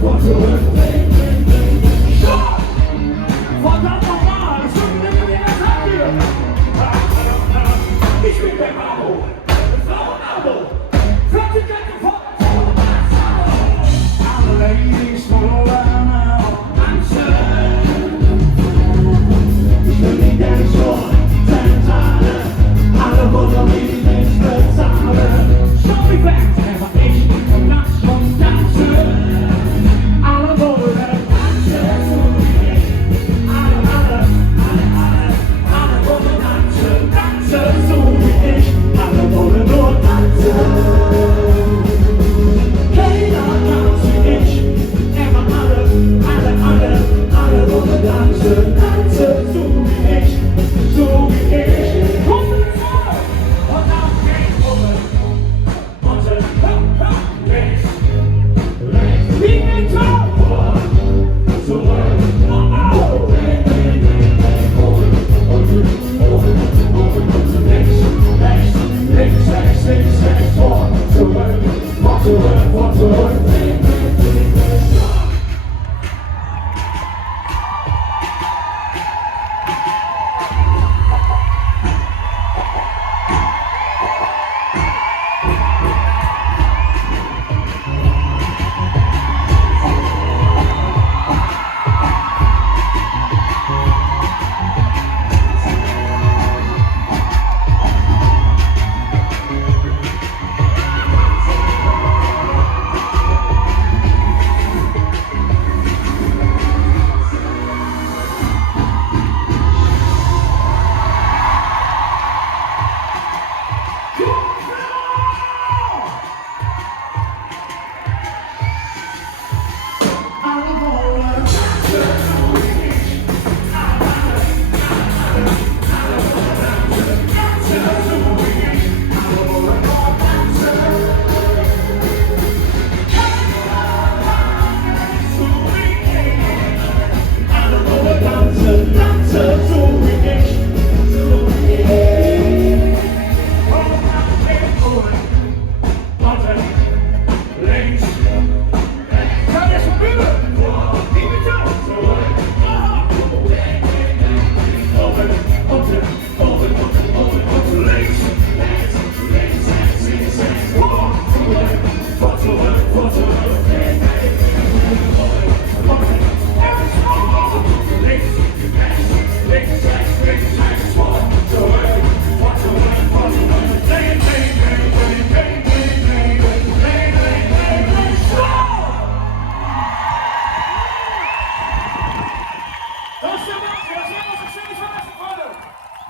vor zurück. Stopp! Verdammt nochmal, das wird mir nicht mehr sagen. Ich bin der Bravo, Frauenabo, 40 Jahre vor. Alle Ladies wollen auch tanzen. Ich will nicht der Sohn, alle wollen mich nicht bezahlen. Schau mich weg, einfach ich und das schon tanzen. Alle wollen tanzen, so wie ich. Alle wollen tanzen, tanzen so wie ich. Alle wollen nur tanzen. Keiner tanzt wie ich. Immer alle wollen tanzen, tanzen so wie ich. So wie ich. Links, rechts, vor, zurück, vor, zurück.